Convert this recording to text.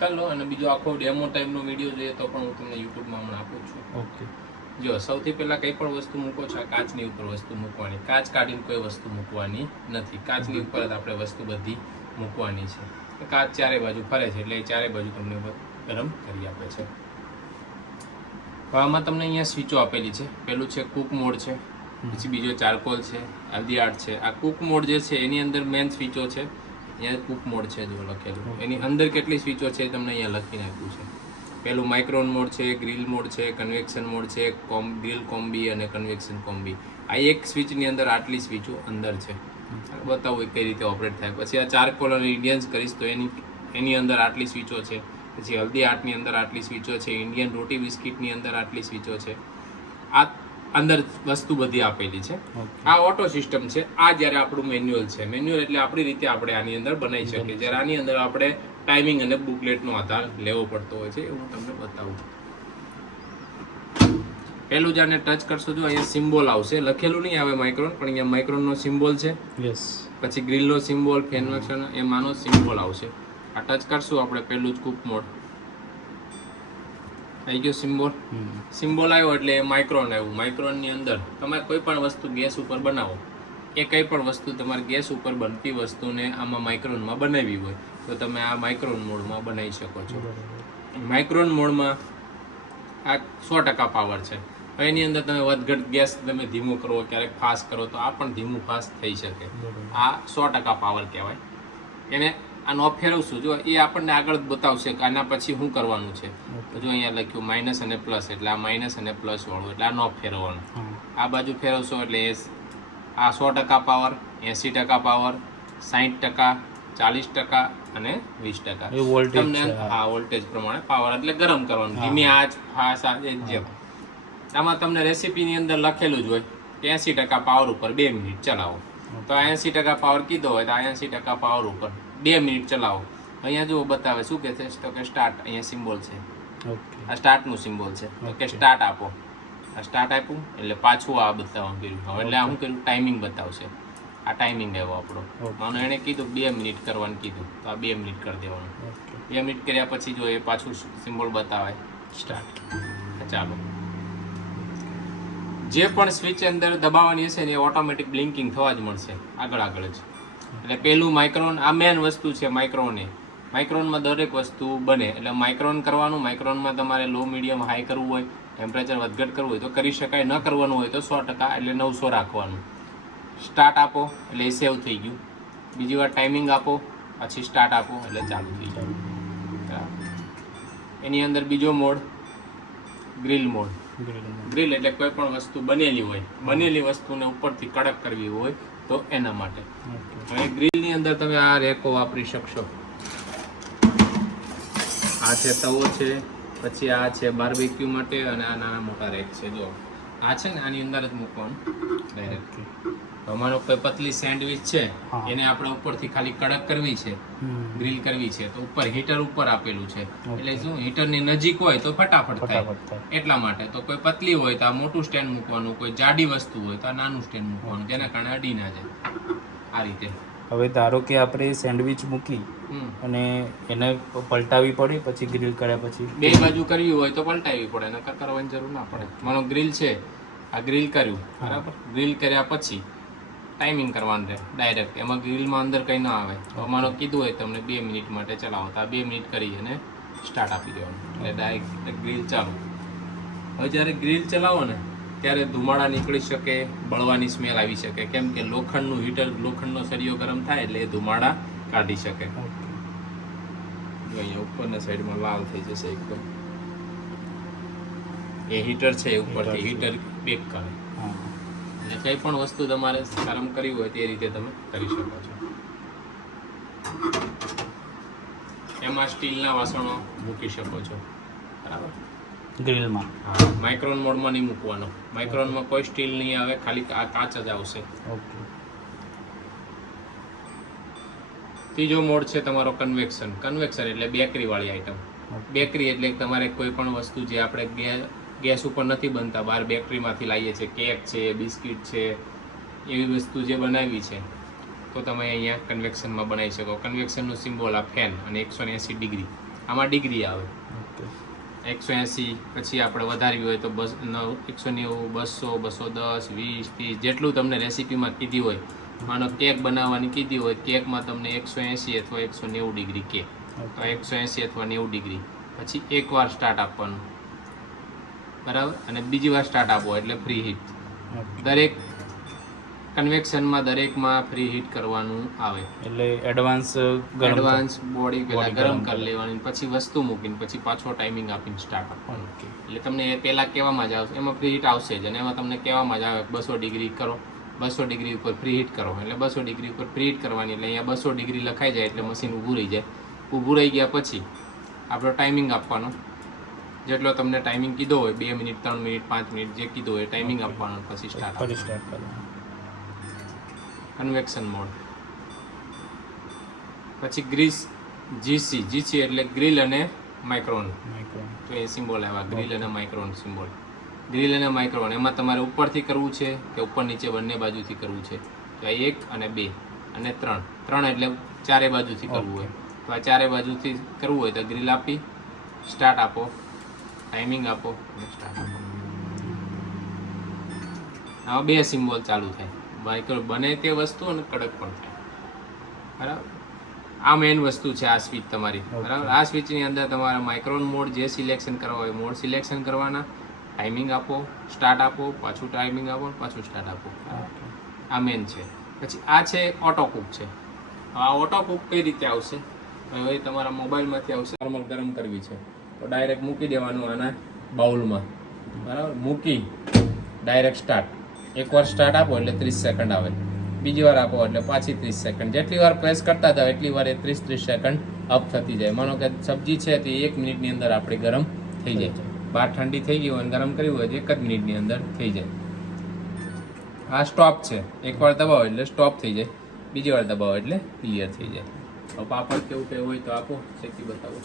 કરી લો. અને બીજો આખો ડેમો ટાઈપનો વિડીયો જોઈએ તો પણ હું તમને યુટ્યુબમાં હમણાં આપું છું. ઓકે. જો સૌથી પહેલાં કંઈ પણ વસ્તુ મૂકો છો, કાચની ઉપર વસ્તુ મૂકવાની. કાચ કાઢીને કોઈ વસ્તુ મૂકવાની નથી. કાચની ઉપર જ આપણે વસ્તુ બધી મૂકવાની છે. કાચ ચારે બાજુ ફરે છે એટલે એ ચારે બાજુ તમને ગરમ કરી આપે છે. તો આમાં તમને અહીંયા સ્વિચો આપેલી છે. પહેલું છે કુક મોડ છે, પછી બીજો ચારકોલ છે, હલ્દી આર્ટ છે. આ કુક મોડ જે છે એની અંદર મેન સ્વિચો છે. અહીંયા કુક મોડ છે જો લખેલું, એની અંદર કેટલી સ્વિચો છે તમને અહીંયા લખીને આપ્યું છે. પહેલું માઇક્રોન મોડ છે, ગ્રીલ મોડ છે, કન્વેક્શન મોડ છે, ગ્રીલ કોમ્બી અને કન્વેક્શન કોમ્બી. આ એક સ્વિચની અંદર આટલી સ્વિચો અંદર છે. બતાવું કઈ રીતે ઓપરેટ થાય. પછી આ ચારકોલ અને ઇન્ડિયન્સ કરીશ તો એની અંદર આટલી સ્વિચો છે. પછી હલ્દી આર્ટની અંદર આટલી સ્વિચો છે, ઇન્ડિયન રોટી બિસ્કિટની અંદર આટલી સ્વિચો છે. આ અંદર વસ્તુ બધી આપેલી છે. આ ઓટો સિસ્ટમ છે. આ જ્યારે આપણું મેન્યુઅલ છે. મેન્યુઅલ એટલે આપણી રીતે આપણે આની અંદર બનાવી શકીએ. જ્યારે આની અંદર આપણે ટાઈમિંગ અને બુકલેટનો આધાર લેવો પડતો હોય છે. એ હું તમને બતાવું. પહેલું જ્યારે ટચ કરશો જો અહીંયા સિમ્બોલ આવશે. લખેલું નહીં આવે માઇક્રોન, પણ અહીંયા માઇક્રોનનો સિમ્બોલ છે. યસ. પછી ગ્રીલનો સિમ્બોલ, ફેનવેક્શન એમાંનો સિમ્બોલ આવશે. આ ટચ કરશું આપણે પહેલું જ કુક મોડ આવી ગયો. સિમ્બોલ આવ્યો એટલે માઇક્રોન આવ્યું. માઇક્રોનની અંદર તમે કોઈ પણ વસ્તુ ગેસ ઉપર બનાવો, એ કંઈ પણ વસ્તુ તમારે ગેસ ઉપર બનતી વસ્તુને આમાં માઇક્રોનમાં બનાવવી હોય તો તમે આ માઇક્રોન મોડમાં બનાવી શકો છો. માઇક્રોન મોડમાં આ 100% પાવર છે. એની અંદર તમે વધઘટ ગેસ તમે ધીમો કરો, ક્યારેક ફાસ્ટ કરો તો આ પણ ધીમું ફાસ્ટ થઈ શકે. આ 100% પાવર કહેવાય. એને આ નોબ ફેરવશું જો એ આપણને આગળ બતાવશે કે આના પછી શું કરવાનું છે. તો જો અહીંયા લખ્યું માઇનસ અને પ્લસ, એટલે આ માઇનસ અને પ્લસ વાળું, એટલે આ નોબ ફેરવવાનું. આ બાજુ ફેરવશો એટલે આ 100% પાવર, 80% પાવર, 60%, 40% અને 20%. તમને આ વોલ્ટેજ પ્રમાણે પાવર એટલે ગરમ કરવાનું. ધીમી આંચ, ફાસ્ટ આંચ જેમ. આમાં તમને રેસીપીની અંદર લખેલું જ હોય કે 80% પાવર ઉપર 2 મિનિટ ચલાવો. તો 80% પાવર કીધો હોય તો 80% પાવર ઉપર 2 મિનિટ ચલાવો. અહીંયા જો બતાવે શું કે છે તો કે સ્ટાર્ટ. અહીંયા સિમ્બોલ છે. આ સ્ટાર્ટનું સિમ્બોલ છે. તો કે સ્ટાર્ટ આપો. આ સ્ટાર્ટ આપ્યું એટલે પાછું આ બતાવવાનું કર્યું. એટલે આ શું કર્યું ટાઈમિંગ બતાવશે. આ ટાઈમિંગ આવ્યો આપણો. માનો એણે કીધું 2 મિનિટ કરવાનું કીધું તો આ 2 મિનિટ કરી દેવાનું. 2 મિનિટ કર્યા પછી જો એ પાછું સિમ્બોલ બતાવે સ્ટાર્ટ. ચાલો, જે પણ સ્વિચ અંદર દબાવવાની હશે ને એ ઓટોમેટિક બ્લિંકિંગ થવા જ મળશે આગળ જ. એટલે પેલું માઇક્રોન, આ મેન વસ્તુ છે માઇક્રોન. માઇક્રોનમાં દરેક વસ્તુ બને એટલે માઇક્રોન કરવાનું. માઇક્રોનમાં તમારે લો, મીડિયમ, હાઈ કરવું હોય, ટેમ્પરેચર વધઘટ કરવું હોય તો કરી શકાય. ન કરવાનું હોય તો 100% એટલે 900 રાખવાનું. સ્ટાર્ટ આપો એટલે એ સેવ થઈ ગયું. બીજી વાર ટાઈમિંગ આપો, પછી સ્ટાર્ટ આપો એટલે ચાલુ થઈ ગયું. એની અંદર બીજો મોડ ગ્રીલ મોડ. ગ્રીલ એટલે કોઈ પણ વસ્તુ બનેલી હોય, બનેલી વસ્તુને ઉપરથી કડક કરવી હોય તો એના માટે. હવે ગ્રીલની અંદર તમે આ રેકો વાપરી શકશો. આ છે તવો છે, પછી આ છે બાર્બેક્યુ માટે, અને આ નાના મોટા રેક છે. જો આ છે ને આની અંદર જ મૂકવાનું ડાયરેક્ટ. અમારો કોઈ પતલી સેન્ડવિચ છે એને આપણે ઉપરથી ખાલી કડક કરવી છે, ગ્રીલ કરવી છે તો ઉપર હીટર ઉપર આપેલું છે. એટલે શું હીટરની નજીક હોય તો ફટાફટ થાય એટલા માટે. તો કોઈ પતલી હોય તો આ મોટું સ્ટેન્ડ મૂકવાનું, કોઈ જાડી વસ્તુ હોય તો આ નાનું સ્ટેન્ડ મૂકવાનું, જેના કારણે અડી ના જાય. આ રીતે. હવે ધારો કે આપણે સેન્ડવિચ મૂકી અને એને પલટાવી પડે પછી ગ્રીલ કર્યા પછી બે બાજુ કરવી હોય તો પલટાવી પડે, નકર કરવાની જરૂર ના પડે. માનો ગ્રીલ છે, આ ગ્રીલ કર્યું બરાબર. ગ્રીલ કર્યા પછી ટાઈમિંગ કરવાનું રહે ડાયરેક્ટ. એમાં ગ્રીલમાં અંદર કંઈ ના આવે. અમારો કીધું હોય તમને 2 મિનિટ માટે ચલાવો તો આ 2 મિનિટ કરી અને સ્ટાર્ટ આપી દેવાનું એટલે ડાયરેક્ટ ગ્રીલ ચાલુ. હવે જ્યારે ગ્રીલ ચલાવો ને ત્યારે ધુમાડા નીકળી શકે, બળવાની સ્મેલ આવી શકે. કેમ કે લોખંડનું હીટર, લોખંડનો સળિયો ગરમ થાય એટલે એ ધુમાડા કાઢી શકે. જો અહીંયા ઉપરના સાઈડમાં લાલ થઈ જશે એકદમ. એ હીટર છે એ ઉપરથી હીટર બેક કરે. એટલે કંઈ પણ વસ્તુ તમારે ગરમ કરવી હોય તે રીતે તમે કરી શકો છો. એમાં સ્ટીલના વાસણો મૂકી શકો છો બરાબર. ગ્રીલમાં માઇક્રોન મોડમાં નહીં મૂકવાનો. માઇક્રોનમાં કોઈ સ્ટીલ નહીં આવે, ખાલી આ કાચ જ આવશે. ત્રીજો મોડ છે તમારો કન્વેક્શન. કન્વેક્શન એટલે બેકરી વાળી આઈટમ. બેકરી એટલે તમારે કોઈ પણ વસ્તુ જે આપણે ગેસ ઉપર નથી બનતા, બહાર બેકરીમાંથી લાવીએ છીએ, કેક છે, બિસ્કિટ છે, એવી વસ્તુ જે બનાવી છે તો તમે અહીંયા કન્વેક્શનમાં બનાવી શકો. કન્વેક્શનનું સિમ્બોલ આ ફેન અને 180 ડિગ્રી આમાં ડિગ્રી આવે. ઓકે 180, પછી આપણે વધારવી હોય તો 190, 200, 210, 20, 30 જેટલું તમને રેસીપીમાં કીધી હોય. માનો કેક બનાવવાની કીધી હોય, કેકમાં તમને 180 અથવા 190 ડિગ્રી કેક, તો 180 અથવા 90 ડિગ્રી. પછી એકવાર સ્ટાર્ટ આપવાનું, બરાબર, અને બીજી વાર સ્ટાર્ટ આપો એટલે ફ્રી હીટ. દરેક કન્વેક્શનમાં દરેકમાં ફ્રી હીટ કરવાનું આવે. એટલે એડવાન્સ બોડી પહેલા ગરમ કરી લેવાની, પછી વસ્તુ મૂકીને પછી પાછો ટાઈમિંગ આપીને સ્ટાર્ટ આપવાનું. એટલે તમને એ પહેલાં કહેવામાં જ આવશે, એમાં ફ્રી હીટ આવશે જ, અને એમાં તમને કહેવામાં જ આવે 200 ડિગ્રી કરો, 200 ડિગ્રી ઉપર ફ્રી હીટ કરો. એટલે 200 ડિગ્રી ઉપર ફ્રી હીટ કરવાની, એટલે અહીંયા 200 ડિગ્રી લખાઈ જાય એટલે મશીન ઊભું રહી જાય. ઊભું રહી ગયા પછી આપણો ટાઈમિંગ આપવાનો, જેટલો તમને ટાઈમિંગ કીધો હોય 2 મિનિટ, 3 મિનિટ, 5 મિનિટ જે કીધો હોય ટાઈમિંગ આપવાનો, પછી સ્ટાર્ટ કરવાનું. Convection mode. પછી ગ્રીસ જીસી એટલે ગ્રીલ અને માઇક્રોન. તો એ સિમ્બોલ આવ્યા, ગ્રીલ અને માઇક્રોન સિમ્બોલ. ગ્રીલ અને માઇક્રોન એમાં તમારે ઉપરથી કરવું છે કે ઉપર નીચે બંને બાજુથી કરવું છે. તો 1 અને 2 અને 3 એટલે ચારે બાજુથી કરવું હોય. તો આ ચારે બાજુથી કરવું હોય તો ગ્રીલ આપી સ્ટાર્ટ આપો, ટાઈમિંગ આપો અને સ્ટાર્ટ આપો. આમાં 2 સિમ્બોલ ચાલુ થાય. માઇક્રો બને તે વસ્તુ અને કડક પણ થાય, બરાબર. આ મેઇન વસ્તુ છે આ સ્વિચ તમારી, બરાબર. આ સ્વિચની અંદર તમારે માઇક્રોન મોડ જે સિલેક્શન કરવા હોય મોડ સિલેક્શન કરવાના, ટાઈમિંગ આપો, સ્ટાર્ટ આપો, પાછું ટાઈમિંગ આપો, પાછું સ્ટાર્ટ આપો. આ મેઇન છે. પછી આ છે ઓટો કુક છે. આ ઓટો કુક કઈ રીતે આવશે? હવે તમારા મોબાઈલમાંથી આવશે. નોર્મલ ગરમ કરવી છે તો ડાયરેક્ટ મૂકી દેવાનું આના બાઉલમાં, બરાબર. મૂકી ડાયરેક્ટ સ્ટાર્ટ. એકવાર સ્ટાર્ટ આપો એટલે 30 સેકન્ડ આવે, બીજી વાર આપો એટલે પાછી 30 સેકન્ડ. જેટલી વાર પ્રેસ કરતા જાવ એટલી વાર એ 30 સેકન્ડ અપ થતી જાય. માનો કે સબ્જી છે તે 1 મિનિટની અંદર આપણી ગરમ થઈ જાય. બહાર ઠંડી થઈ ગઈ હોય ગરમ કરવી હોય તો 1 જ મિનિટની અંદર થઈ જાય. આ સ્ટોપ છે, એકવાર દબાવો એટલે સ્ટોપ થઈ જાય, બીજી વાર દબાવો એટલે ક્લિયર થઈ જાય. હવે પાપડ કેવું હોય તો આપો, શેકી બતાવો.